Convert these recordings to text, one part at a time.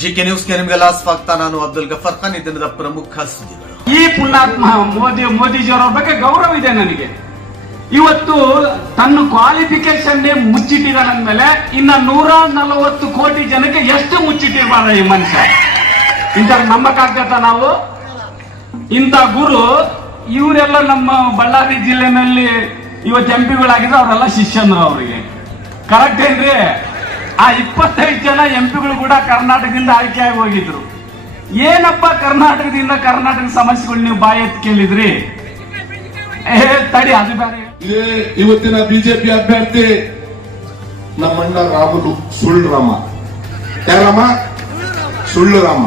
GK ನ್ಯೂಸ್ಗೆ ನಿಮಗೆಲ್ಲ ಸ್ವಾಗತ. ನಾನು ಅಬ್ದುಲ್ ಗಫರ್. ಖಾನ್ ಈ ದಿನದ ಪ್ರಮುಖ ಸುದ್ದಿಗಳು. ಈ ಪುಣ್ಯಾತ್ಮ ಮೋದಿ, ಮೋದಿಜಿಯವರ ಬಗ್ಗೆ ಗೌರವ ಇದೆ ನನಗೆ. ಇವತ್ತು ತನ್ನ ಕ್ವಾಲಿಫಿಕೇಶನ್ ಮುಚ್ಚಿಟ್ಟಿದಾನಂದ್ಮೇಲೆ ಇನ್ನ ನೂರ ನಲವತ್ತು ಕೋಟಿ ಜನಕ್ಕೆ ಎಷ್ಟು ಮುಚ್ಚಿಟ್ಟಿರ್ಬಾರ ಈ ಮನುಷ್ಯ? ಇಂಥ ನಂಬಕ್ಕಾಗತ್ತ ನಾವು? ಇಂಥ ಗುರು ಇವರೆಲ್ಲ ನಮ್ಮ ಬಳ್ಳಾರಿ ಜಿಲ್ಲೆನಲ್ಲಿ ಇವತ್ತು ಎಂ ಪಿಗಳಾಗಿದ್ರೆ ಅವರೆಲ್ಲ ಶಿಷ್ಯನರು ಅವರಿಗೆ. ಕರೆಕ್ಟ್ ಏನ್ರಿ? ಆ ಇಪ್ಪತ್ತೈದು ಜನ ಎಂ ಪಿಗಳು ಕೂಡ ಕರ್ನಾಟಕದಿಂದ ಆಯ್ಕೆಯಾಗಿ ಹೋಗಿದ್ರು. ಏನಪ್ಪ ಕರ್ನಾಟಕದಿಂದ ಕರ್ನಾಟಕ ಸಮಸ್ಯೆಗಳು ನೀವು ಬಾಯಿ ಎತ್ತಿ ಕೇಳಿದ್ರಿ? ತಡಿ, ಅದು ಬೇರೆ. ಇವತ್ತಿನ ಬಿಜೆಪಿ ಅಭ್ಯರ್ಥಿ ನಮ್ಮಣ್ಣ ರಾಮುಲು ಸುಳ್ಳು ರಾಮ ಯಾರಮ್ಮ? ಸುಳ್ಳು ರಾಮ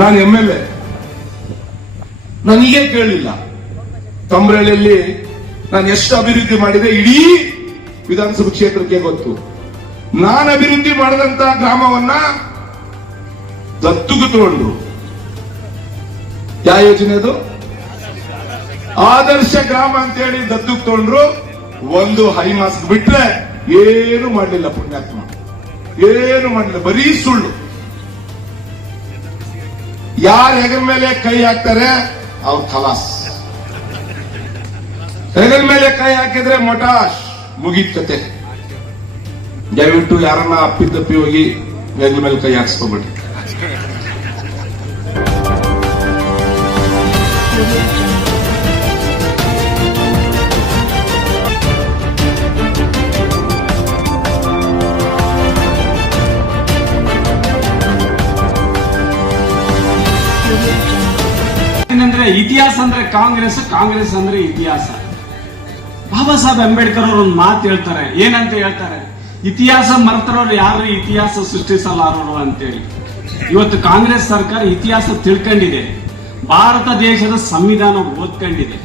ನಾನು ಎಂ ಎಲ್ ಎ ನನಗೆ ಕೇಳಿಲ್ಲ. ಕಂಬ್ರಳ್ಳಿಯಲ್ಲಿ ನಾನು ಎಷ್ಟು ಅಭಿವೃದ್ಧಿ ಮಾಡಿದೆ? ಇಡೀ ವಿಧಾನಸಭಾ ಕ್ಷೇತ್ರಕ್ಕೆ ಗೊತ್ತು. ನಾನು ಅಭಿವೃದ್ಧಿ ಮಾಡಿದಂತ ಗ್ರಾಮವನ್ನ ದತ್ತುಗೆ ತಗೊಂಡು ಯಾವ ಯೋಜನೆ ಅದು? ಆದರ್ಶ ಗ್ರಾಮ ಅಂತ ಹೇಳಿ ದತ್ತುಗ್ ತಗೊಂಡ್ರು. ಒಂದು ಹೈ ಮಾಸ್ಕ್ ಬಿಟ್ರೆ ಏನು ಮಾಡಲಿಲ್ಲ ಪುಣ್ಯಾತ್ಮ. ಏನು ಮಾಡಲಿಲ್ಲ, ಬರೀ ಸುಳ್ಳು. ಯಾರ ಹೆಗಲ್ ಮೇಲೆ ಕೈ ಹಾಕ್ತಾರೆ, ಅವ್ರು ಖಲಾಸ್ ಹೆಗಲ್ ಮೇಲೆ ಕೈ ಹಾಕಿದ್ರೆ ಮೊಟಾಶ್. ಮುಗೀತ್ ಕತೆ. ದಯವಿಟ್ಟು ಯಾರನ್ನ ಅಪ್ಪಿತಪ್ಪಿ ಹೋಗಿ ಹೆಗಲ ಮೇಲೆ ಕೈ ಹಾಕ್ಸ್ಕೊಬೇಡಿ ಏನಂದ್ರೆ ಇತಿಹಾಸ ಅಂದ್ರೆ ಕಾಂಗ್ರೆಸ್ ಕಾಂಗ್ರೆಸ್ ಅಂದ್ರೆ ಇತಿಹಾಸ. ಬಾಬಾ ಸಾಹೇಬ್ ಅಂಬೇಡ್ಕರ್ ಅವರು ಒಂದು ಮಾತು ಹೇಳ್ತಾರೆ. ಏನಂತ ಹೇಳ್ತಾರೆ? ಇತಿಹಾಸ ಮರೆತರೋರು ಯಾರು? ಇತಿಹಾಸ ಸೃಷ್ಟಿಸಲಾರರು ಅಂತೇಳಿ. ಇವತ್ತು ಕಾಂಗ್ರೆಸ್ ಸರ್ಕಾರ ಇತಿಹಾಸ ತಿಳ್ಕೊಂಡಿದೆ. ಭಾರತ ದೇಶದ ಸಂವಿಧಾನ ಓದ್ಕೊಂಡಿದೆ.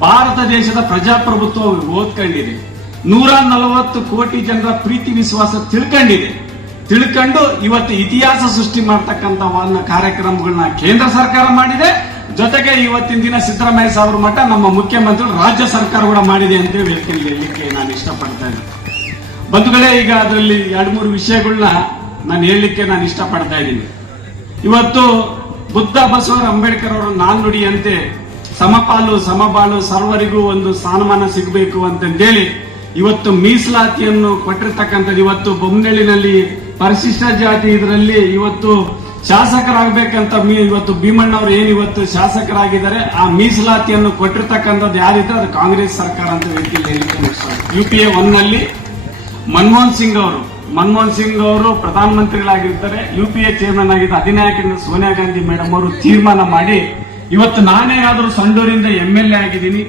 ಭಾರತ ದೇಶದ ಪ್ರಜಾಪ್ರಭುತ್ವ ಓದ್ಕೊಂಡಿದೆ. ನೂರ ನಲವತ್ತು ಕೋಟಿ ಜನರ ಪ್ರೀತಿ ವಿಶ್ವಾಸ ತಿಳ್ಕೊಂಡಿದೆ. ತಿಳ್ಕೊಂಡು ಇವತ್ತು ಇತಿಹಾಸ ಸೃಷ್ಟಿ ಮಾಡ್ತಕ್ಕಂಥ ಕಾರ್ಯಕ್ರಮಗಳನ್ನ ಕೇಂದ್ರ ಸರ್ಕಾರ ಮಾಡಿದೆ. ಜೊತೆಗೆ ಇವತ್ತಿನ ದಿನ ಸಿದ್ದರಾಮಯ್ಯ ಸಾವಿರ ಮಠ ನಮ್ಮ ಮುಖ್ಯಮಂತ್ರಿಗಳು ರಾಜ್ಯ ಸರ್ಕಾರ ಕೂಡ ಮಾಡಿದೆ ಅಂತ ಹೇಳಿಕೆ ನಾನು ಇಷ್ಟಪಡ್ತಾ ಇದ್ದೀನಿ. ಬಂಧುಗಳೇ, ಈಗ ಅದರಲ್ಲಿ ಎರಡು ಮೂರು ವಿಷಯಗಳನ್ನ ನಾನು ಹೇಳಲಿಕ್ಕೆ ನಾನು ಇಷ್ಟಪಡ್ತಾ ಇದ್ದೀನಿ. ಇವತ್ತು ಬುದ್ಧ ಬಸವರ ಅಂಬೇಡ್ಕರ್ ಅವರ ನಾಲ್ನುಡಿಯಂತೆ ಸಮಪಾಲು ಸಮಬಾಳು ಸರ್ವರಿಗೂ ಒಂದು ಸ್ಥಾನಮಾನ ಸಿಗಬೇಕು ಅಂತಂದೇಳಿ ಇವತ್ತು ಮೀಸಲಾತಿಯನ್ನು ಕೊಟ್ಟಿರ್ತಕ್ಕಂಥದ್ದು ಇವತ್ತು ಬೊಮ್ಮನಳ್ಳಿನಲ್ಲಿ ಪರಿಶಿಷ್ಟ ಜಾತಿ ಇದರಲ್ಲಿ ಇವತ್ತು ಶಾಸಕರಾಗಬೇಕಂತ ಮೀ ಇವತ್ತು ಭೀಮಣ್ಣವ್ರು ಏನು ಇವತ್ತು ಶಾಸಕರಾಗಿದ್ದಾರೆ, ಆ ಮೀಸಲಾತಿಯನ್ನು ಕೊಟ್ಟಿರ್ತಕ್ಕಂಥದ್ದು ಯಾರಿದ್ರೆ ಅದು ಕಾಂಗ್ರೆಸ್ ಸರ್ಕಾರ ಅಂತ ವ್ಯಕ್ತಿಯಲ್ಲಿ ಯು ಪಿ ಎ ಒನ್ನಲ್ಲಿ ಮನಮೋಹನ್ ಸಿಂಗ್ ಅವರು. ಮನಮೋಹನ್ ಸಿಂಗ್ ಅವರು ಪ್ರಧಾನಮಂತ್ರಿಗಳಾಗಿರ್ತಾರೆ ಯು ಪಿ ಎ ಚೇರ್ಮನ್ ಆಗಿದ್ದ ಅಧಿನಾಯಕನ ಸೋನಿಯಾ ಗಾಂಧಿ ಮೇಡಮ್ ಅವರು ತೀರ್ಮಾನ ಮಾಡಿ, ಇವತ್ತು ನಾನೇನಾದ್ರೂ ಸಂಡೂರಿಂದ ಎಂ ಎಲ್ ಎ ಆಗಿದ್ದೀನಿ,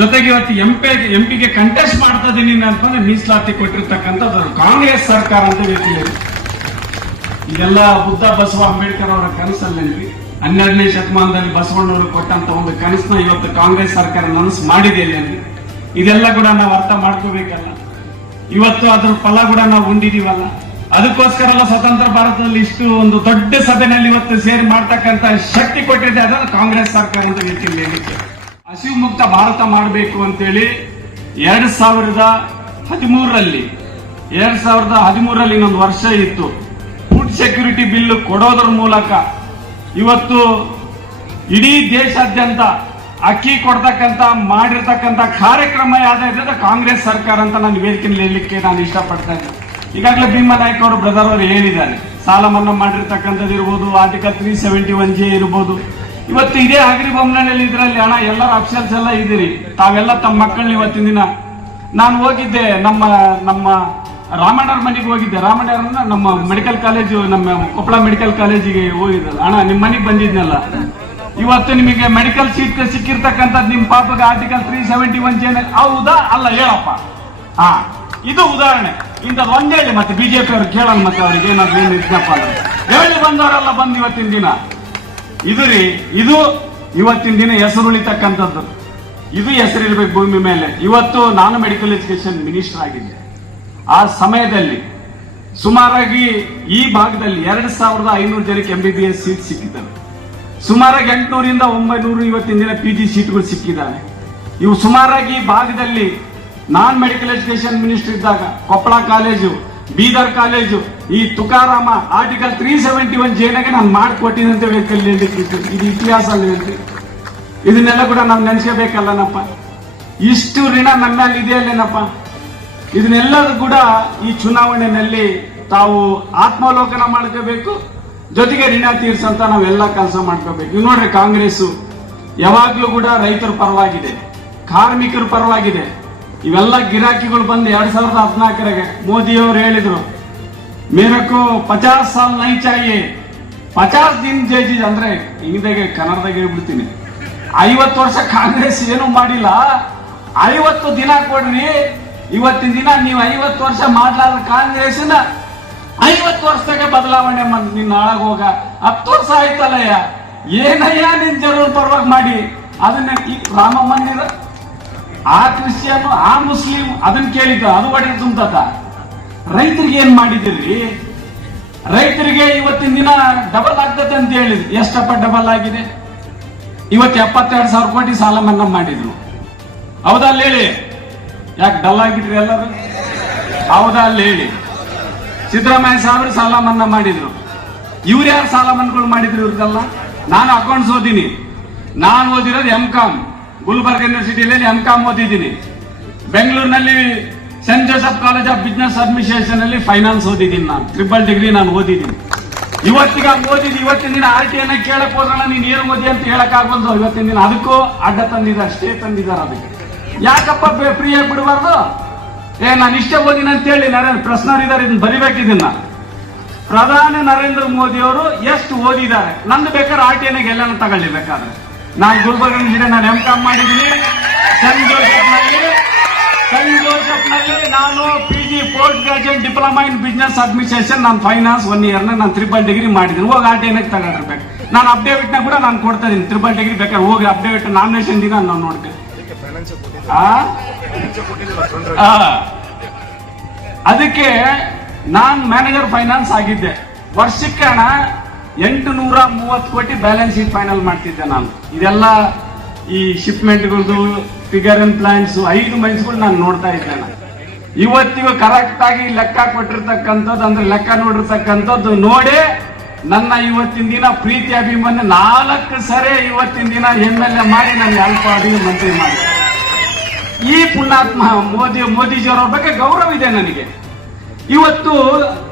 ಜೊತೆಗೆ ಇವತ್ತು ಎಂ ಪಿ ಎಂಪಿಗೆ ಕಂಟೆಸ್ಟ್ ಮಾಡ್ತಾ ಇದ್ದೀನಿ ಅಂತಂದ್ರೆ ಮೀಸಲಾತಿ ಕೊಟ್ಟಿರ್ತಕ್ಕಂಥದ್ದು ಕಾಂಗ್ರೆಸ್ ಸರ್ಕಾರ ಅಂತ ವ್ಯಕ್ತಿ ಇದೆಲ್ಲ ಬುದ್ಧ ಬಸವ ಅಂಬೇಡ್ಕರ್ ಅವರ ಕನಸಲ್ಲೇನ್ರಿ? ಹನ್ನೆರಡನೇ ಶತಮಾನದಲ್ಲಿ ಬಸವಣ್ಣವರು ಕೊಟ್ಟಂತ ಒಂದು ಕನಸನ್ನ ಇವತ್ತು ಕಾಂಗ್ರೆಸ್ ಸರ್ಕಾರ ನನಸು ಮಾಡಿದೆ ಅಲ್ಲಿ ಇದೆಲ್ಲ ಕೂಡ ನಾವು ಅರ್ಥ ಮಾಡ್ಕೋಬೇಕಲ್ಲ. ಇವತ್ತು ಅದ್ರ ಫಲ ಕೂಡ ನಾವು ಉಂಡಿದೀವಲ್ಲ ಅದಕ್ಕೋಸ್ಕರ ಸ್ವತಂತ್ರ ಭಾರತದಲ್ಲಿ ಇಷ್ಟು ಒಂದು ದೊಡ್ಡ ಸಭೆನಲ್ಲಿ ಇವತ್ತು ಸೇರಿ ಮಾಡ್ತಕ್ಕಂತ ಶಕ್ತಿ ಕೊಟ್ಟಿದೆ ಅದನ್ನು ಕಾಂಗ್ರೆಸ್ ಸರ್ಕಾರ ಅಂತ ಹೇಳ್ತೀನಿ ಹಸಿವು ಮುಕ್ತ ಭಾರತ ಮಾಡಬೇಕು ಅಂತೇಳಿ ಎರಡ್ ಸಾವಿರದ ಹದಿಮೂರರಲ್ಲಿ, ಎರಡ್ ಸಾವಿರದ ಹದಿಮೂರರಲ್ಲಿ ಇನ್ನೊಂದು ವರ್ಷ ಇತ್ತು. ಫುಡ್ ಸೆಕ್ಯೂರಿಟಿ ಬಿಲ್ ಕೊಡೋದ್ರ ಮೂಲಕ ಇವತ್ತು ಇಡೀ ದೇಶಾದ್ಯಂತ ಅಕ್ಕಿ ಕೊಡ್ತಕ್ಕಂತ ಮಾಡಿರ್ತಕ್ಕಂತ ಕಾರ್ಯಕ್ರಮ ಯಾವ್ದಾದ್ರೆ ಕಾಂಗ್ರೆಸ್ ಸರ್ಕಾರ ಅಂತ ನಾನು ವೇದಿಕೆಯಲ್ಲಿ ಹೇಳಲಿಕ್ಕೆ ನಾನು ಇಷ್ಟಪಡ್ತಾ ಇದ್ದೆ ಈಗಾಗಲೇ ಭೀಮ ನಾಯ್ಕ ಅವರು ಬ್ರದರ್ ಅವರು ಹೇಳಿದ್ದಾರೆ. ಸಾಲ ಮನ್ನಾ ಮಾಡಿರ್ತಕ್ಕಂಥದ್ದು ಇರ್ಬೋದು article three seventy one J ಇರ್ಬೋದು. ಇವತ್ತು ಇದೇ ಅಗ್ರಿ ಬೊಮ್ಮನಲ್ಲಿ ಇದರಲ್ಲಿ ಹಣ ಎಲ್ಲರ ಆಪ್ಷನ್ಸ್ ಎಲ್ಲ ಇದ್ದೀರಿ. ತಾವೆಲ್ಲ ತಮ್ಮ ಮಕ್ಕಳನ್ನ ಇವತ್ತಿನ ದಿನ. ನಾನು ಹೋಗಿದ್ದೆ ನಮ್ಮ ನಮ್ಮ ರಾಮಣ್ಣವ್ರ ಮನೆಗೆ ಹೋಗಿದ್ದೆ. ರಾಮಣ್ಣವ್ರನ್ನ ನಮ್ಮ ಮೆಡಿಕಲ್ ಕಾಲೇಜು ನಮ್ಮ ಕೊಪ್ಪಳ ಮೆಡಿಕಲ್ ಕಾಲೇಜಿಗೆ ಹೋಗಿದ್ದೆ ಅಣ್ಣ ನಿಮ್ಮ ಮನೆಗೆ ಬಂದಿದ್ನಲ್ಲ. ಇವತ್ತು ನಿಮಗೆ ಮೆಡಿಕಲ್ ಸೀಟ್ ಸಿಕ್ಕಿರ್ತಕ್ಕಂಥದ್ದು ನಿಮ್ಮ ಪಾಪಗೆ article three seventy one J ಹೌದಾ? ಅಲ್ಲ, ಹೇಳಪ್ಪ. ಹಾ, ಇದು ಉದಾಹರಣೆ. ಇಂತ ಒಂದೇ ಇದೆ ಮತ್ತೆ ಬಿಜೆಪಿ ಅವ್ರು ಕೇಳಲ್ಲ ಮತ್ತೆ ಅವ್ರಿಗೆ ಏನಾದ್ರು ಏನು ಇದ್ನಪ್ಪ ಅಂದ್ರೆ. ಹೇಳಿ ಬಂದವರೆಲ್ಲ ಬಂದು ಇವತ್ತಿನ ದಿನ. ಇದು ರೀ, ಇದು ಇವತ್ತಿನ ದಿನ ಹೆಸರು ಉಳಿತಕ್ಕಂಥದ್ದು ಇದು ಹೆಸರಿರ್ಬೇಕು ಭೂಮಿ ಮೇಲೆ. ಇವತ್ತು ನಾನು ಮೆಡಿಕಲ್ ಎಜುಕೇಶನ್ ಮಿನಿಸ್ಟರ್ ಆಗಿದ್ದೆ. ಆ ಸಮಯದಲ್ಲಿ ಸುಮಾರಾಗಿ ಈ ಭಾಗದಲ್ಲಿ ಎರಡು ಸಾವಿರದ ಐನೂರು ಜನಕ್ಕೆ M B B S seat ಸಿಕ್ಕಿದ್ದಾವೆ. ಸುಮಾರಾಗಿ ಎಂಟುನೂರಿಂದ ಒಂಬೈನೂರು ಇವತ್ತಿನ ದಿನ ಪಿ ಜಿ ಸೀಟ್ಗಳು ಸಿಕ್ಕಿದ್ದಾವೆ. ಇವು ಸುಮಾರಾಗಿ ಈ ಭಾಗದಲ್ಲಿ ನಾನ್ ಮೆಡಿಕಲ್ ಎಜುಕೇಶನ್ ಮಿನಿಸ್ಟರ್ ಇದ್ದಾಗ ಕೊಪ್ಪಳ ಕಾಲೇಜು, ಬೀದರ್ ಕಾಲೇಜು, ಈ Tukaram article three seventy one ಜೇನಾಗೆ ನಾನು ಮಾಡಿಕೊಟ್ಟಿದಂತೆ ಅಂತ ಹೇಳಿ ಇದು ಇತಿಹಾಸ ಅಲ್ವೇನ್ರಿ ಇದನ್ನೆಲ್ಲ ಕೂಡ ನಾವು ನೆನೆಸ್ಕೋಬೇಕಲ್ಲನಪ್ಪ. ಇಷ್ಟು ಋಣ ನಮ್ಮ ಮೇಲೆ ಇದೆಯಲ್ಲೇನಪ್ಪ? ಇದನ್ನೆಲ್ಲರೂ ಕೂಡ ಈ ಚುನಾವಣೆಯಲ್ಲಿ ತಾವು ಆತ್ಮಾವಲೋಕನ ಮಾಡ್ಕೋಬೇಕು, ಜೊತೆಗೆ ಋಣ ತೀರ್ಸಂತ ನಾವೆಲ್ಲ ಕೆಲಸ ಮಾಡ್ಕೋಬೇಕು. ಇವ್ ನೋಡ್ರಿ ಕಾಂಗ್ರೆಸ್ ಯಾವಾಗ್ಲೂ ಕೂಡ ರೈತರ ಪರವಾಗಿದೆ, ಕಾರ್ಮಿಕರ ಪರವಾಗಿದೆ. ಇವೆಲ್ಲ ಗಿರಾಕಿಗಳು ಬಂದು ಎರಡ್ ಸಾವಿರದ ಹದಿನಾಲ್ಕರಾಗ ಮೋದಿಯವರು ಹೇಳಿದ್ರು ಮೇರಕ್ಕೂ ಪಚಾಸ್ ಸಾಲ್ ನೈಚಾಯಿ ಪಚಾಸ್ ದಿನ ಜೇಜಿ ಅಂದ್ರೆ ಹಿಂಗದಾಗೆ ಕನ್ನಡದಾಗ ಹೇಳ್ಬಿಡ್ತೀನಿ. ಐವತ್ತು ವರ್ಷ ಕಾಂಗ್ರೆಸ್ ಏನು ಮಾಡಿಲ್ಲ, ಐವತ್ತು ದಿನ ಕೊಡ್ರಿ ಇವತ್ತಿನ ದಿನ ನೀವು ಐವತ್ತು ವರ್ಷ ಮಾಡ್ಲಾರ ಕಾಂಗ್ರೆಸ್ನ ಐವತ್ತು ವರ್ಷದಾಗ ಬದಲಾವಣೆ ಮಾಡಿ ನಿನ್ನ ಹೋಗ. ಹತ್ತು ವರ್ಷ ಆಯ್ತಲ್ಲಯ್ಯ. ಏನಯ್ಯ ನಿನ್ ಜರೂರ್ ಪರವಾಗಿ ಮಾಡಿ. ಅದನ್ನ ಈ ರಾಮ ಮಂದಿರ, ಆ ಕ್ರಿಶ್ಚಿಯನ್, ಆ ಮುಸ್ಲಿಂ ಅದನ್ನ ಕೇಳಿದ್ದ, ಅದು ಒಡೆದು ತುಂಬತ ರೈತರಿಗೆ ಏನ್ ಮಾಡಿದಿರಿ ರೈತರಿಗೆ ಇವತ್ತಿನ ದಿನ ಡಬಲ್ ಆಗ್ತದೆ ಅಂತ ಹೇಳಿದ್ರು. ಎಷ್ಟಪ್ಪ ಡಬಲ್ ಆಗಿದೆ? ಇವತ್ತು ಎಪ್ಪತ್ತೆರಡು ಸಾವಿರ ಕೋಟಿ ಸಾಲ ಮನ್ನಾ ಮಾಡಿದ್ರು. ಹೌದಲ್ಲ ಹೇಳಿ? ಯಾಕೆ ಡಲ್ ಆಗಿಬಿಟ್ರಿ ಎಲ್ಲರೂ? ಹೌದಾ ಅಲ್ಲಿ ಹೇಳಿ. ಸಿದ್ದರಾಮಯ್ಯ ಸಾಹೇಬರು ಸಾಲ ಮನ್ನಾ ಮಾಡಿದ್ರು. ಇವ್ರು ಯಾರು ಸಾಲ ಮನ್ನಾಗಳು ಮಾಡಿದ್ರು ಇವ್ರದಲ್ಲ? ನಾನು ಅಕೌಂಟ್ಸ್ ಓದಿನಿ. ನಾನು ಓದಿರೋದು ಎಂ ಕಾಮ್ ಗುಲ್ಬರ್ಗ ಯೂನಿವರ್ಸಿಟಿಯಲ್ಲಿ ಎಂ ಕಾಮ್ ಓದಿದ್ದೀನಿ. ಬೆಂಗಳೂರಿನಲ್ಲಿ saint Joseph college of business administration ಅಲ್ಲಿ ಫೈನಾನ್ಸ್ ಓದಿದ್ದೀನಿ ನಾನು. ಟ್ರಿಪಲ್ ಡಿಗ್ರಿ ನಾನು ಓದಿದ್ದೀನಿ. ಇವತ್ತಿಗೆ ಓದಿದ್ದು ಇವತ್ತಿನ ದಿನ ಆರ್ ಟಿ ಅನ್ನ ಕೇಳಕ್ ಹೋದ್ರಲ್ಲ, ನೀನು ಏನು ಓದಿ ಅಂತ ಹೇಳಕ್ ಇವತ್ತಿನ ದಿನ? ಅದಕ್ಕೂ ಅಡ್ಡ ತಂದಿದ್ದಾರೆ ಸ್ಟೇ ತಂದಿದ್ದಾರೆ ಅದಕ್ಕೆ. ಯಾಕಪ್ಪ ಫ್ರೀ ಆಗಿ ಬಿಡಬಾರ್ದು ಏ, ನಾನು ಇಷ್ಟೇ ಓದಿನ ಅಂತ ಹೇಳಿ ನರೇಂದ್ರ ಪ್ರಶ್ನರ್ ಇದ್ದಾರೆ ಇದನ್ನ. ಬರಿಬೇಕಿದನ್ನ ಪ್ರಧಾನಿ ನರೇಂದ್ರ ಮೋದಿ ಅವರು ಎಷ್ಟು ಓದಿದ್ದಾರೆ? ನಂದು ಬೇಕಾದ್ರೆ ಆರ್ ಟಿ ಎನ್ಗೆ ಎಲ್ಲಾನು ತಗೊಳ್ಳಿ ಬೇಕಾದ್ರೆ. ನಾನು ಗುಲ್ಬರ್ಗ ನಾನು ಎಂ ಕಾಮ್ ಮಾಡಿದ್ದೀನಿ. ಸೆಂಟ್ ಜೋಸೆಫ್ನಲ್ಲಿ ಸೆಂಟ್ ಜೋಸೆಫ್ನಲ್ಲಿ ನಾನು P G post graduate diploma in business administration ನಾನು ಫೈನಾನ್ಸ್ ಒನ್ ಇಯರ್ನ ನಾನು ತ್ರಿಬಲ್ ಡಿಗ್ರಿ ಮಾಡಿದ್ದೀನಿ. ಹೋಗಿ ಆರ್ ಟಿ ಎನ್ಗೆ ತಗೊಂಡಿರ್ಬೇಕು ನಾನು ಅಪ್ಡೇಟ್ನ ಕೂಡ ನಾನು ಕೊಡ್ತಾ ಇದ್ದೀನಿ ತ್ರಿಬಲ್ ಡಿಗ್ರಿ ಬೇಕಾದ್ರೆ ಹೋಗಿ ಅಪ್ಡೇಟ್ ನಾಮಿನೇಷನ್ ದಿನ ನಾನು ನೋಡ್ತೀನಿ. ಅದಕ್ಕೆ ನಾನ್ ಮ್ಯಾನೇಜರ್ ಫೈನಾನ್ಸ್ ಆಗಿದ್ದೆ. ವರ್ಷಕ್ಕೆ ಹಣ ಎಂಟು ನೂರ ಮೂವತ್ತು ಕೋಟಿ ಬ್ಯಾಲೆನ್ಸ್ ಶೀಟ್ ಫೈನಲ್ ಮಾಡ್ತಿದ್ದೆ ನಾನು. ಇದೆಲ್ಲ ಈ ಶಿಪ್ಮೆಂಟ್ಗಳದ್ದು ಫಿಗರ್ ಅಂಡ್ ಪ್ಲಾನ್ಸ್ ಐದು ಮೈನ್ಸ್ಗಳು ನಾನು ನೋಡ್ತಾ ಇದ್ದೆ ನಾನು ಇವತ್ತಿಗೂ ಕರೆಕ್ಟ್ ಆಗಿ ಲೆಕ್ಕ ಕೊಟ್ಟಿರ್ತಕ್ಕಂಥದ್ದು ಅಂದ್ರೆ ಲೆಕ್ಕ ನೋಡಿರ್ತಕ್ಕಂಥದ್ದು ನೋಡಿ ನನ್ನ ಇವತ್ತಿನ ದಿನ ಪ್ರೀತಿ, ಅಭಿಮಾನ ನಾಲ್ಕು ಸರಿ ಇವತ್ತಿನ ದಿನ ಎಂ ಎಲ್ ಎ ಮಾಡಿ ನನ್ನ ಅಲ್ಪ ಅಡಿಗೆ ಮಂತ್ರಿ ಮಾಡಿ ಈ ಪುಣ್ಯಾತ್ಮ ಮೋದಿ, ಮೋದಿಜಿಯವರ ಬಗ್ಗೆ ಗೌರವ ಇದೆ ನನಗೆ. ಇವತ್ತು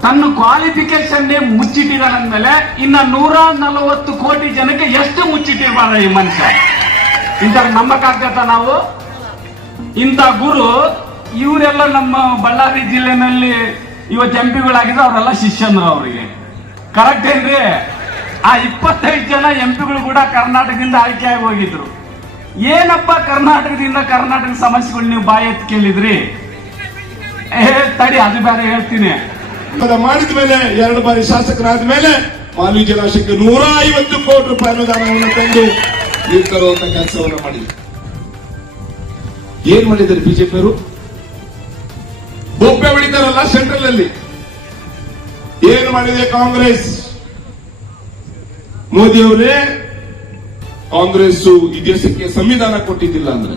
ತನ್ನ ಕ್ವಾಲಿಫಿಕೇಶನ್ ಮುಚ್ಚಿಟ್ಟಿದ್ದಾನಂದ್ಮೇಲೆ ಇನ್ನ ನೂರ ನಲವತ್ತು ಕೋಟಿ ಜನಕ್ಕೆ ಎಷ್ಟು ಮುಚ್ಚಿಟ್ಟಿರ್ಬಾರ ಈ ಮನುಷ್ಯ? ಇಂಥ ನಂಬಕ್ಕಾಗತ್ತ ನಾವು? ಇಂಥ ಗುರು ಇವರೆಲ್ಲ ನಮ್ಮ ಬಳ್ಳಾರಿ ಜಿಲ್ಲೆನಲ್ಲಿ ಇವತ್ತು ಎಂ ಪಿಗಳಾಗಿದ್ರು ಅವರೆಲ್ಲ ಶಿಷ್ಯನರು ಅವರಿಗೆ. ಕರೆಕ್ಟ್ ಏನ್ರಿ? ಆ ಇಪ್ಪತ್ತೈದು ಜನ ಎಂ ಪಿಗಳು ಕೂಡ ಕರ್ನಾಟಕದಿಂದ ಆಯ್ಕೆ ಆಗಿ ಹೋಗಿದ್ರು. ಏನಪ್ಪ ಕರ್ನಾಟಕದಿಂದ ಕರ್ನಾಟಕ ಸಮಸ್ಯೆಗಳು ನೀವು ಬಾಯಿ ಎತ್ತಿ ಕೇಳಿದ್ರಿ? ತಡಿ, ಅದು ಬೇರೆ ಹೇಳ್ತೀನಿ. ಮಾಡಿದ ಮೇಲೆ, ಎರಡು ಬಾರಿ ಶಾಸಕರಾದ ಮೇಲೆ ಮಾಲಿ ಜಲಾಶಯಕ್ಕೆ ನೂರ ಐವತ್ತು ಕೋಟಿ ರೂಪಾಯಿ ಅನುದಾನವನ್ನು ತಂದು ನೀರು ತರುವಂತ ಕೆಲಸವನ್ನು ಮಾಡಿದ್ರು. ಏನ್ ಮಾಡಿದ್ದಾರೆ ಬಿಜೆಪಿ ಅವರು ಬೊಬ್ಬೆ ಹೊಡಿತಾರಲ್ಲ ಸೆಂಟ್ರಲ್ ಅಲ್ಲಿ ಏನು ಮಾಡಿದೆ ಕಾಂಗ್ರೆಸ್? ಮೋದಿ ಅವರೇ ಕಾಂಗ್ರೆಸ್ ಈ ದೇಶಕ್ಕೆ ಸಂವಿಧಾನ ಕೊಟ್ಟಿದ್ದಿಲ್ಲ ಅಂದ್ರೆ,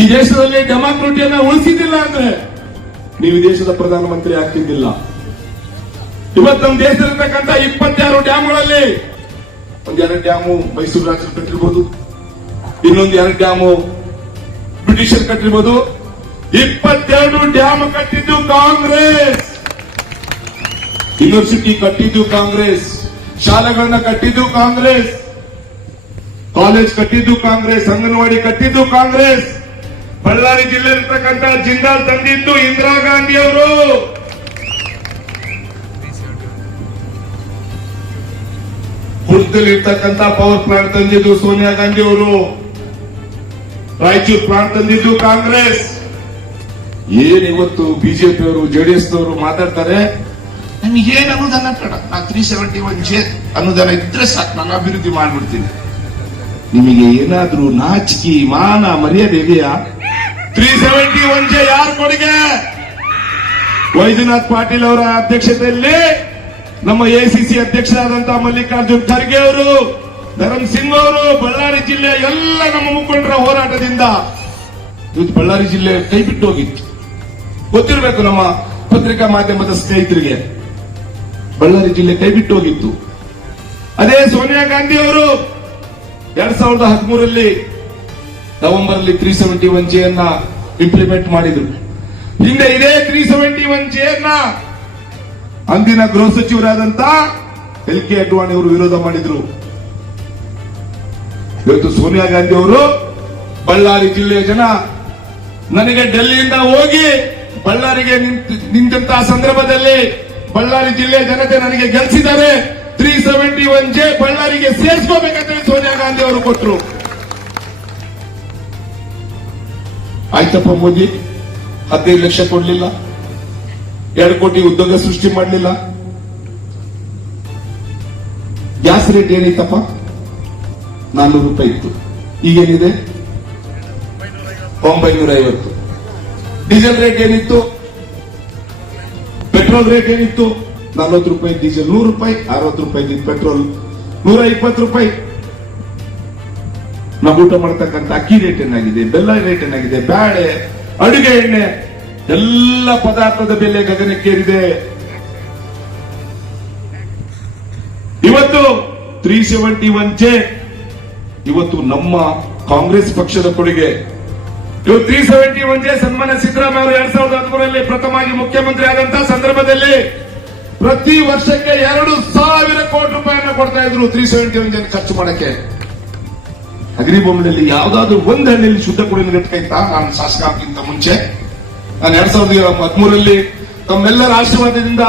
ಈ ದೇಶದಲ್ಲಿ ಡೆಮಾಕ್ರಟಿಯನ್ನ ಉಳಿಸಿದ್ದಿಲ್ಲ ಅಂದ್ರೆ, ನೀವು ದೇಶದ ಪ್ರಧಾನಮಂತ್ರಿ ಆಗ್ತಿದ್ದಿಲ್ಲ. ಇವತ್ತು ನಮ್ಮ ದೇಶದಲ್ಲಿರ್ತಕ್ಕಂಥ ಇಪ್ಪತ್ತಾರು ಡ್ಯಾಮ್ಗಳಲ್ಲಿ ಒಂದೆರಡು ಡ್ಯಾಮು ಮೈಸೂರು ರಾಜ್ಯ ಕಟ್ಟಿರ್ಬೋದು, ಇನ್ನೊಂದು ಎರಡು ಡ್ಯಾಮು ಬ್ರಿಟಿಷರ್ ಕಟ್ಟಿರ್ಬೋದು. ಇಪ್ಪತ್ತೆರಡು ಡ್ಯಾಮ್ ಕಟ್ಟಿದ್ದು ಕಾಂಗ್ರೆಸ್. ಯೂನಿವರ್ಸಿಟಿ ಕಟ್ಟಿದ್ದು ಕಾಂಗ್ರೆಸ್. ಶಾಲೆಗಳನ್ನ ಕಟ್ಟಿದ್ದು ಕಾಂಗ್ರೆಸ್. ಕಾಲೇಜ್ ಕಟ್ಟಿದ್ದು ಕಾಂಗ್ರೆಸ್, ಅಂಗನವಾಡಿ ಕಟ್ಟಿದ್ದು ಕಾಂಗ್ರೆಸ್. ಬಳ್ಳಾರಿ ಜಿಲ್ಲೆ ಜಿಲ್ಲೆಯಲ್ಲಿರ್ತಕ್ಕಂಥ ಜಿಂದಾಲ್ ತಂದಿದ್ದು ಇಂದಿರಾ ಗಾಂಧಿ ಅವರು. ಹುಡ್ದಲ್ಲಿರ್ತಕ್ಕಂಥ ಪವರ್ ಪ್ಲಾಂಟ್ ತಂದಿದ್ದು ಸೋನಿಯಾ ಗಾಂಧಿ ಅವರು. ರಾಯಚೂರು ಪ್ಲಾಂಟ್ ತಂದಿದ್ದು ಕಾಂಗ್ರೆಸ್. ಏನ್ ಇವತ್ತು ಬಿಜೆಪಿ ಅವರು ಜೆಡಿಎಸ್ ನವರು ಮಾತಾಡ್ತಾರೆ? ನಿಮ್ಗೆ ಏನ್ ಅನುದಾನ ತ್ರೀ ಸೆವೆಂಟಿ ಒನ್ ಜೆ ಅನುದಾನ ಇದ್ರೆ ಸಾಕು. ನಾನು ಅಭಿವೃದ್ಧಿ ಮಾಡ್ಬಿಡ್ತೀನಿ. ನಿಮಗೆ ಏನಾದ್ರೂ ನಾಚಿಕೆ, ಮಾನ ಮರ್ಯಾದೆ ಇದೆಯಾ? ತ್ರೀ ಸೆವೆಂಟಿ ಒನ್ ಜೆ ಯಾರ ಕೊಡುಗೆ? ವೈದ್ಯನಾಥ್ ಪಾಟೀಲ್ ಅವರ ಅಧ್ಯಕ್ಷತೆಯಲ್ಲಿ ನಮ್ಮ ಎಸಿಸಿ ಅಧ್ಯಕ್ಷರಾದಂತಹ ಮಲ್ಲಿಕಾರ್ಜುನ್ ಖರ್ಗೆ ಅವರು ಧರಮ್ ಸಿಂಗ್ ಅವರು, ಬಳ್ಳಾರಿ ಜಿಲ್ಲೆ ಎಲ್ಲ ನಮ್ಮ ಮುಖಂಡರ ಹೋರಾಟದಿಂದ ಇವತ್ತು ಬಳ್ಳಾರಿ ಜಿಲ್ಲೆ ಕೈ ಬಿಟ್ಟು ಹೋಗಿತ್ತು. ಗೊತ್ತಿರಬೇಕು ನಮ್ಮ ಪತ್ರಿಕಾ ಮಾಧ್ಯಮದ ಸ್ನೇಹಿತರಿಗೆ. ಬಳ್ಳಾರಿ ಜಿಲ್ಲೆ ಕೈ ಬಿಟ್ಟು ಹೋಗಿತ್ತು. ಅದೇ ಸೋನಿಯಾ ಗಾಂಧಿ ಅವರು ಎರಡ್ ಸಾವಿರದ ಹದಿಮೂರರಲ್ಲಿ ನವೆಂಬರ್ ಅಲ್ಲಿ ತ್ರೀ ಸೆವೆಂಟಿ ಒನ್ ಅನ್ನ ಇಂಪ್ಲಿಮೆಂಟ್ ಮಾಡಿದ್ರು. ಹಿಂದೆ ಇದೇ ತ್ರೀ ಸೆವೆಂಟಿ ಒನ್ ಅನ್ನ ಅಂದಿನ ಗೃಹ ಸಚಿವರಾದಂತ ಎಲ್ ಕೆ ಅಡ್ವಾಣಿ ಅವರು ವಿರೋಧ ಮಾಡಿದ್ರು. ಇವತ್ತು ಸೋನಿಯಾ ಗಾಂಧಿ ಅವರು ಬಳ್ಳಾರಿ ಜಿಲ್ಲೆಯ ಜನ ನನಗೆ ಡೆಲ್ಲಿಯಿಂದ ಹೋಗಿ ಬಳ್ಳಾರಿಗೆ ನಿಂತ- ನಿಂತಹ ಸಂದರ್ಭದಲ್ಲಿ ಬಳ್ಳಾರಿ ಜಿಲ್ಲೆಯ ಜನತೆ ನನಗೆ ಗೆಲ್ಲಿಸಿದ್ದಾರೆ ತ್ರೀ ಸೆವೆಂಟಿ ಒನ್ ಜೆ ಬಳ್ಳಾರಿಗೆ ಸೇರಿಸ್ಕೋಬೇಕಂತ ಸೋನಿಯಾ ಗಾಂಧಿ ಅವರು ಕೊಟ್ಟರು ಆಯ್ತಪ್ಪ ಮೋದಿ, ಹದಿನೈದು ಲಕ್ಷ ಕೊಡ್ಲಿಲ್ಲ. ಎರಡು ಕೋಟಿ ಉದ್ಯೋಗ ಸೃಷ್ಟಿ ಮಾಡಲಿಲ್ಲ. ಗ್ಯಾಸ್ ರೇಟ್ ಏನೈತಪ್ಪ ನಾನ್ನೂರು ರೂಪಾಯಿ ಇತ್ತು. ಈಗೇನಿದೆ? ಒಂಬೈನೂರ ಐವತ್ತು ಡೀಸೆಲ್ ರೇಟ್ ಏನಿತ್ತು? ಪೆಟ್ರೋಲ್ ರೇಟ್ ಏನಿತ್ತು? ನಲ್ವತ್ತು ರೂಪಾಯಿ ಡೀಸೆಲ್, ನೂರು ರೂಪಾಯಿ, ಅರವತ್ತು ರೂಪಾಯಿ ಪೆಟ್ರೋಲ್, ನೂರ ಇಪ್ಪತ್ತು ರೂಪಾಯಿ. ನಾವು ಊಟ ಮಾಡ್ತಕ್ಕಂಥ ಅಕ್ಕಿ ರೇಟ್ ಏನಾಗಿದೆ, ಬೆಲ್ಲ ರೇಟ್ ಏನಾಗಿದೆ, ಬ್ಯಾಳೆ, ಅಡುಗೆ ಎಣ್ಣೆ, ಎಲ್ಲ ಪದಾರ್ಥದ ಬೆಲೆ ಗಗನಕ್ಕೇರಿದೆ. ಇವತ್ತು ತ್ರೀ ಸೆವೆಂಟಿ ಒನ್ ಜೆ ಇವತ್ತು ನಮ್ಮ ಕಾಂಗ್ರೆಸ್ ಪಕ್ಷದ ಕೊಡುಗೆ. ಇವತ್ತು ತ್ರೀ ಸೆವೆಂಟಿ ಒನ್ ಜೆ ಸನ್ಮಾನ್ಯ ಸಿದ್ದರಾಮಯ್ಯ ಅವರು ಎರಡ್ ಸಾವಿರದ ಹದಿಮೂರರಲ್ಲಿ ಪ್ರಥಮವಾಗಿ ಮುಖ್ಯಮಂತ್ರಿ ಆದಂತಹ ಸಂದರ್ಭದಲ್ಲಿ ಪ್ರತಿ ವರ್ಷಕ್ಕೆ ಎರಡು ಸಾವಿರ ಕೋಟಿ ರೂಪಾಯಿಯನ್ನು ಕೊಡ್ತಾ ಇದ್ರು ತ್ರೀ ಸೆವೆಂಟಿ ಒನ್ ಖರ್ಚು ಮಾಡಕ್ಕೆ. ಅಗ್ರಿಬೊಮ್ಮನಲ್ಲಿ ಯಾವ್ದಾದ್ರು ಒಂದು ಹಳ್ಳಿಯಲ್ಲಿ ಶುದ್ಧ ಕುಡಿಯುವ ಘಟಕ ಇತ್ತ? ನಾನು ಶಾಸಕಿಂತ ಮುಂಚೆ. ನಾನು ಎರಡ್ ಸಾವಿರದ ಹದಿಮೂರರಲ್ಲಿ ತಮ್ಮೆಲ್ಲರ ಆಶೀರ್ವಾದದಿಂದ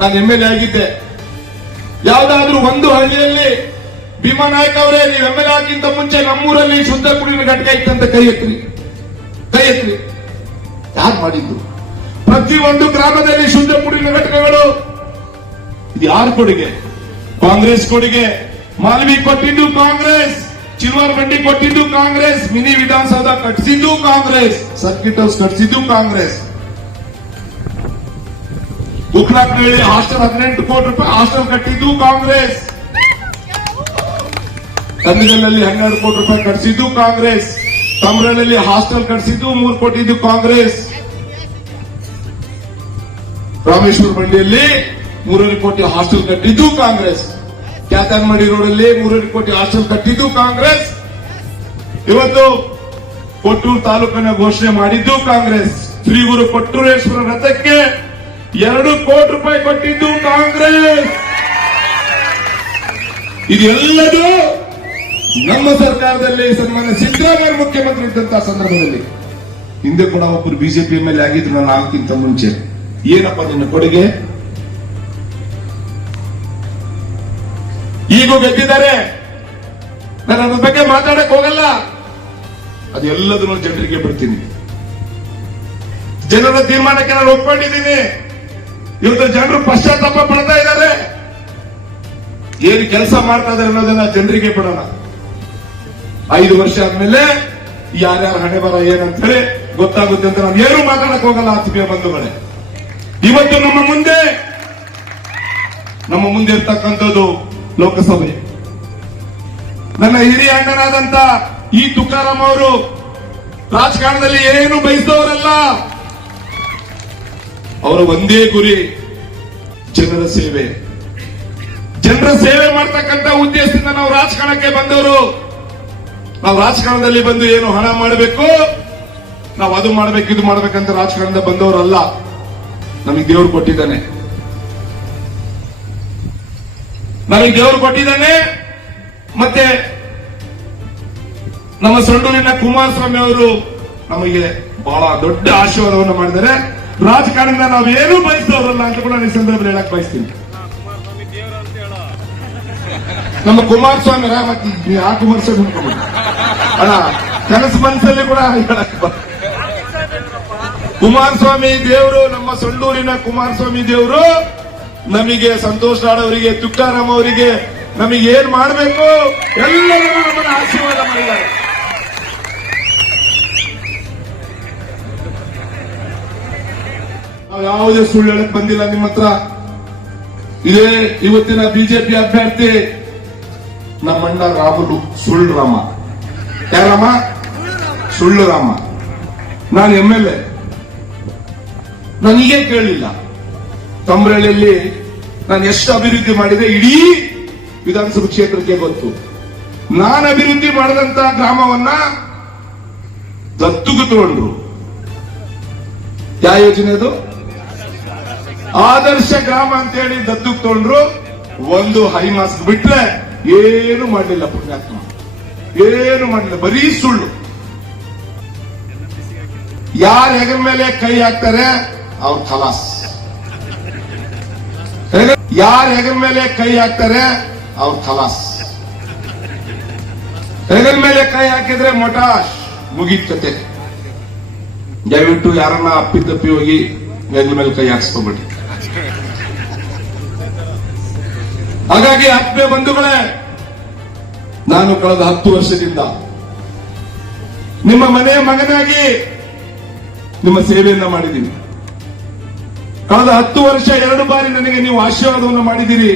ನಾನು ಎಂ ಎಲ್ ಎ ಆಗಿದ್ದೆ. ಯಾವ್ದಾದ್ರೂ ಒಂದು ಹಳ್ಳಿಯಲ್ಲಿ ಭೀಮಾ ನಾಯಕ್ ಅವರೇ, ನೀವು ಎಂ ಎಲ್ ಆಗಿಂತ ಮುಂಚೆ ನಮ್ಮೂರಲ್ಲಿ ಶುದ್ಧ ಕುಡಿಯುವ ಘಟಕ ಇತ್ತಂತ ಕೈ ಎತ್ರಿ ಕೈ ಎತ್ರಿ ಯಾರು ಮಾಡಿದ್ದು? ಒಂದು ಗ್ರಾಮದಲ್ಲಿ ಶುದ್ಧ ಕುಡಿಯುವ ಘಟಕಗಳು ಇದು ಯಾರ ಕೊಡುಗೆ? ಕಾಂಗ್ರೆಸ್ ಕೊಡುಗೆ. ಮಾಲ್ವಿ ಕೊಟ್ಟಿದ್ದು ಕಾಂಗ್ರೆಸ್. ಚಿಲ್ವಾರ್ ಬಂಡಿ ಕೊಟ್ಟಿದ್ದು Congress. Mini Vidhana Soudha Congress. Circuit house ಕಟ್ಟಿಸಿದ್ದು Congress. ಉಕ್ಲಾಕ್ನಲ್ಲಿ ಹಾಸ್ಟೆಲ್ ಹದಿನೆಂಟು ಕೋಟಿ ರೂಪಾಯಿ ಹಾಸ್ಟೆಲ್ ಕಟ್ಟಿದ್ದು ಕಾಂಗ್ರೆಸ್. ತಂದಗಲ್ನಲ್ಲಿ ಹನ್ನೆರಡು ಕೋಟಿ ರೂಪಾಯಿ ಕಟ್ಟಿಸಿದ್ದು ಕಾಂಗ್ರೆಸ್. ತಮ್ರನಲ್ಲಿ ಹಾಸ್ಟೆಲ್ ಕಟ್ಟಿಸಿದ್ದು ಮೂರು ಕೋಟಿ ಇದ್ದು ಕಾಂಗ್ರೆಸ್. ರಾಮೇಶ್ವರ ಬಂಡಿಯಲ್ಲಿ ಮೂರೂವರೆ ಕೋಟಿ ಹಾಸ್ಟೆಲ್ ಕಟ್ಟಿದ್ದು ಕಾಂಗ್ರೆಸ್. ಕ್ಯಾತನ್ಮಡಿ ರೋಡಲ್ಲಿ ಮೂರೂವರೆ ಕೋಟಿ ಹಾಸ್ಟೆಲ್ ಕಟ್ಟಿದ್ದು ಕಾಂಗ್ರೆಸ್. ಇವತ್ತು ಕೊಟ್ಟೂರು ತಾಲೂಕನ್ನ ಘೋಷಣೆ ಮಾಡಿದ್ದು ಕಾಂಗ್ರೆಸ್. ಶ್ರೀ ಗುರು ಕೊಟ್ಟೂರೇಶ್ವರ ರಥಕ್ಕೆ ಎರಡು ಕೋಟಿ ರೂಪಾಯಿ ಕೊಟ್ಟಿದ್ದು ಕಾಂಗ್ರೆಸ್. ಇದೆಲ್ಲದೂ ನಮ್ಮ ಸರ್ಕಾರದಲ್ಲಿ ಸನ್ಮಾನ ಸಿದ್ದರಾಮಯ್ಯ ಮುಖ್ಯಮಂತ್ರಿ ಇದ್ದಂತಹ ಸಂದರ್ಭದಲ್ಲಿ. ಹಿಂದೆ ಕೂಡ ಒಬ್ಬರು ಬಿಜೆಪಿ ಎಂ ಎಲ್ ಆಗಿದ್ರು, ನಾನು ಆಗ್ತಿಂತ ಮುಂಚೆ. ಏನಪ್ಪ ನಿನ್ನ ಕೊಡುಗೆ? ಈಗೂ ಗೆದ್ದಿದ್ದಾರೆ. ನಾನು ಅದ್ರ ಬಗ್ಗೆ ಮಾತಾಡಕ್ ಹೋಗಲ್ಲ. ಅದೆಲ್ಲದನ್ನು ಜನರಿಗೆ ಬಿಡ್ತೀನಿ. ಜನರ ತೀರ್ಮಾನಕ್ಕೆ ನಾನು ಒಪ್ಕೊಂಡಿದ್ದೀನಿ. ಇವತ್ತು ಜನರು ಪಶ್ಚಾತ್ತಾಪ ಪಡ್ತಾ ಇದ್ದಾರೆ. ಏನು ಕೆಲಸ ಮಾಡ್ತಾ ಇದ್ದಾರೆ ಅನ್ನೋದನ್ನ ಜನರಿಗೆ ಬಿಡೋಣ. ಐದು ವರ್ಷ ಆದ್ಮೇಲೆ ಯಾರ್ಯಾರ ಹಣೆ ಬರ ಏನಂತ ಹೇಳಿ ಗೊತ್ತಾಗುತ್ತೆ ಅಂತ ನಾನು ಏನು ಮಾತಾಡಕ್ ಹೋಗಲ್ಲ, ಆತ್ಮೀಯ ಬಂಧುಗಳೇ. ಇವತ್ತು ನಮ್ಮ ಮುಂದೆ ನಮ್ಮ ಮುಂದೆ ಇರ್ತಕ್ಕಂಥದ್ದು ಲೋಕಸಭೆ. ನನ್ನ ಹಿರಿಯ ಅಣ್ಣನಾದಂತ ಈ ತುಕಾರಾಮ್ ಅವರು ರಾಜಕಾರಣದಲ್ಲಿ ಏನು ಬಯಸಿದವರಲ್ಲ. ಅವರ ಒಂದೇ ಗುರಿ, ಜನರ ಸೇವೆ. ಜನರ ಸೇವೆ ಮಾಡ್ತಕ್ಕಂಥ ಉದ್ದೇಶದಿಂದ ನಾವು ರಾಜಕಾರಣಕ್ಕೆ ಬಂದವರು. ನಾವು ರಾಜಕಾರಣದಲ್ಲಿ ಬಂದು ಏನು ಹಣ ಮಾಡಬೇಕು? ನಾವು ಅದು ಮಾಡ್ಬೇಕು, ಇದು ಮಾಡ್ಬೇಕಂತ ರಾಜಕಾರಣದ ಬಂದವರಲ್ಲ. ನಮಗೆ ದೇವರು ಕೊಟ್ಟಿದ್ದಾನೆ. ನಮಗೆ ದೇವರು ಕೊಟ್ಟಿದ್ದಾನೆ. ಮತ್ತೆ ನಮ್ಮ ಸಂಡೂರಿನ ಕುಮಾರಸ್ವಾಮಿ ಅವರು ನಮಗೆ ಬಹಳ ದೊಡ್ಡ ಆಶೀರ್ವಾದವನ್ನು ಮಾಡಿದ್ದಾರೆ. ರಾಜಕಾರಣದಿಂದ ನಾವು ಏನು ಬಯಸಿದವರಲ್ಲ ಅಂತ ಕೂಡ ಈ ಸಂದರ್ಭದಲ್ಲಿ ಹೇಳಕ್ ಬಯಸ್ತೀನಿ. ನಮ್ಮ ಕುಮಾರಸ್ವಾಮಿ ಮತ್ತೆ ವರ್ಷ ಕುಮಾರಸ್ವಾಮಿ ಅಣ್ಣ, ಕನಸು ಮನಸ್ಸಲ್ಲಿ ಕೂಡ ಹೇಳಕ್ ಕುಮಾರಸ್ವಾಮಿ ದೇವರು, ನಮ್ಮ ಸಂಡೂರಿನ ಕುಮಾರಸ್ವಾಮಿ ದೇವರು. ನಮಗೆ ಸಂತೋಷ್ ಲಾಡ್ ಅವರಿಗೆ ತುಕಾರಾಮ್ ಅವರಿಗೆ ನಮಗೆ ಏನ್ ಮಾಡಬೇಕು? ಎಲ್ಲರೂ ನಮ್ಮನ್ನು ಆಶೀರ್ವಾದ ಮಾಡಿದ್ದಾರೆ. ನಾವು ಯಾವುದೇ ಸುಳ್ಳು ಹೇಳಕ್ ಬಂದಿಲ್ಲ ನಿಮ್ಮ ಹತ್ರ. ಇದೇ ಇವತ್ತಿನ ಬಿಜೆಪಿ ಅಭ್ಯರ್ಥಿ ನಮ್ಮಣ್ಣ ರಾಮುಲು ಸುಳ್ಳು ರಾಮ ಯಾರಮ್ಮ? ಸುಳ್ಳು ರಾಮ ನಾನು ಎಂ ಎಲ್ ಎ. ನನಗೇ ಕೇಳಲಿಲ್ಲ ಕಂಬ್ರಳ್ಳಿಯಲ್ಲಿ ನಾನು ಎಷ್ಟು ಅಭಿವೃದ್ಧಿ ಮಾಡಿದೆ? ಇಡೀ ವಿಧಾನಸಭಾ ಕ್ಷೇತ್ರಕ್ಕೆ ಗೊತ್ತು. ನಾನು ಅಭಿವೃದ್ಧಿ ಮಾಡಿದಂತ ಗ್ರಾಮವನ್ನ ದತ್ತುಗು ತಗೊಂಡ್ರು. ಯಾವ ಯೋಜನೆ ಅದು? ಆದರ್ಶ ಗ್ರಾಮ ಅಂತೇಳಿ ದತ್ತುಗ್ ತಗೊಂಡ್ರು. ಒಂದು ಹೈ ಮಾಸ್ಕ್ ಬಿಟ್ರೆ ಏನು ಮಾಡಲಿಲ್ಲ ಪುಣ್ಯಾತ್ಮ. ಏನು ಮಾಡಲಿಲ್ಲ. ಬರೀ ಸುಳ್ಳು. ಯಾರ ಹೆಗಲ ಮೇಲೆ ಕೈ ಹಾಕ್ತಾರೆ? ಅವ್ರ ಖಲಾಸ್. ಯಾರ ಹೆಗಲ್ ಮೇಲೆ ಕೈ ಹಾಕ್ತಾರೆ? ಅವ್ರ ಖಲಾಸ್. ಹೆಗಲ್ ಮೇಲೆ ಕೈ ಹಾಕಿದ್ರೆ ಮೊಟಾಶ್ ಮುಗಿದ ಕತೆ ದಯವಿಟ್ಟು ಯಾರನ್ನ ಅಪ್ಪಿತಪ್ಪಿ ಹೋಗಿ ಹೆಗಲ ಮೇಲೆ ಕೈ ಹಾಕ್ಸ್ಕೊಬೇಡಿ. ಹಾಗಾಗಿ ಆತ್ಮೀಯ ಬಂಧುಗಳೇ, ನಾನು ಕಳೆದ ಹತ್ತು ವರ್ಷದಿಂದ ನಿಮ್ಮ ಮನೆಯ ಮಗನಾಗಿ ನಿಮ್ಮ ಸೇವೆಯನ್ನ ಮಾಡಿದ್ದೀನಿ. ಕಳೆದ ಹತ್ತು ವರ್ಷ ಎರಡು ಬಾರಿ ನನಗೆ ನೀವು ಆಶೀರ್ವಾದವನ್ನು ಮಾಡಿದ್ದೀರಿ.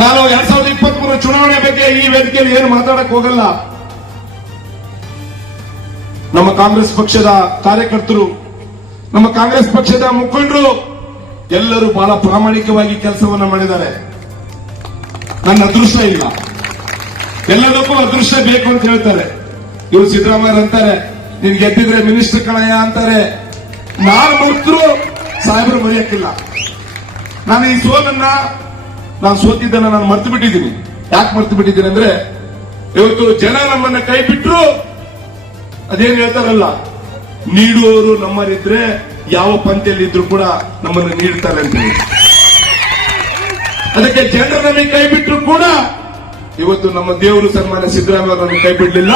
ನಾನು ಎರಡ್ ಸಾವಿರದ ಇಪ್ಪತ್ತ್ ಮೂರು ಚುನಾವಣೆ ಬಗ್ಗೆ ಈ ವೇದಿಕೆಯಲ್ಲಿ ಏನು ಮಾತಾಡಕ್ ಹೋಗಲ್ಲ. ನಮ್ಮ ಕಾಂಗ್ರೆಸ್ ಪಕ್ಷದ ಕಾರ್ಯಕರ್ತರು, ನಮ್ಮ ಕಾಂಗ್ರೆಸ್ ಪಕ್ಷದ ಮುಖಂಡರು ಎಲ್ಲರೂ ಬಹಳ ಪ್ರಾಮಾಣಿಕವಾಗಿ ಕೆಲಸವನ್ನು ಮಾಡಿದ್ದಾರೆ. ನನ್ನ ಅದೃಷ್ಟ ಇಲ್ಲ. ಎಲ್ಲದಕ್ಕೂ ಅದೃಷ್ಟ ಬೇಕು ಅಂತ ಹೇಳ್ತಾರೆ. ಇವರು ಸಿದ್ದರಾಮಯ್ಯ ಅಂತಾರೆ, ನೀನ್ ಗೆದ್ದಿದ್ರೆ ಮಿನಿಸ್ಟರ್ ಕಣಯ್ಯ ಅಂತಾರೆ. ನಾನು ಮರೆತರೂ ಸಾಹೇಬರು ಮರೆಯಕ್ಕಿಲ್ಲ. ನಾನು ಈ ಸೋಲನ್ನ, ನಾನು ಸೋತಿದ್ದನ್ನ ನಾನು ಮರ್ತು ಬಿಟ್ಟಿದ್ದೀನಿ ಯಾಕೆ ಮರ್ತು ಬಿಟ್ಟಿದ್ದೀನಿ ಅಂದ್ರೆ, ಇವತ್ತು ಜನ ನಮ್ಮನ್ನ ಕೈ ಬಿಟ್ಟರು ಅದೇನ್ ಹೇಳ್ತಾರಲ್ಲ, ನೀಡುವವರು ನಮ್ಮಲ್ಲಿದ್ರೆ ಯಾವ ಪಂಥಿಯಲ್ಲಿ ಇದ್ರು ಕೂಡ ನಮ್ಮನ್ನು ನೀಡ್ತಾರೆ ಅಂತ ಅದಕ್ಕೆ ಜನರ ನಮಗೆ ಕೈ ಬಿಟ್ಟರು ಕೂಡ, ಇವತ್ತು ನಮ್ಮ ದೇವರು ಸನ್ಮಾನ್ಯ ಸಿದ್ದರಾಮಯ್ಯ ಅವರನ್ನು ಕೈ ಬಿಡಲಿಲ್ಲ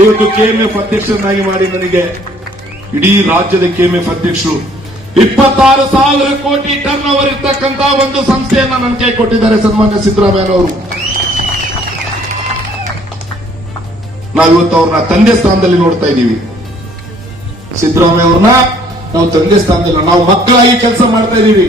ಇವತ್ತು ಕೆಎಂಎಫ್ ಅಧ್ಯಕ್ಷರನ್ನಾಗಿ ಮಾಡಿ ನನಗೆ ಇಡೀ ರಾಜ್ಯದ ಕೆಎಂಎಫ್ ಅಧ್ಯಕ್ಷರು ಇಪ್ಪತ್ತಾರು ಸಾವಿರ ಕೋಟಿ ಟರ್ನ್ ಓವರ್ ಇರ್ತಕ್ಕಂತ ಒಂದು ಸಂಸ್ಥೆಯನ್ನ ನನ್ನ ಕೈ ಕೊಟ್ಟಿದ್ದಾರೆ ಸನ್ಮಾನ್ಯ ಸಿದ್ದರಾಮಯ್ಯ ಅವರು. ನಾವಿವತ್ತು ಅವ್ರನ್ನ ತಂದೆ ಸ್ಥಾನದಲ್ಲಿ ನೋಡ್ತಾ ಇದ್ದೀವಿ. ಸಿದ್ದರಾಮಯ್ಯ ಅವ್ರನ್ನ ನಾವು ತಂದೆ ಸ್ಥಾನದಲ್ಲಿ ನಾವು ಮಕ್ಕಳಾಗಿ ಕೆಲಸ ಮಾಡ್ತಾ ಇದ್ದೀವಿ.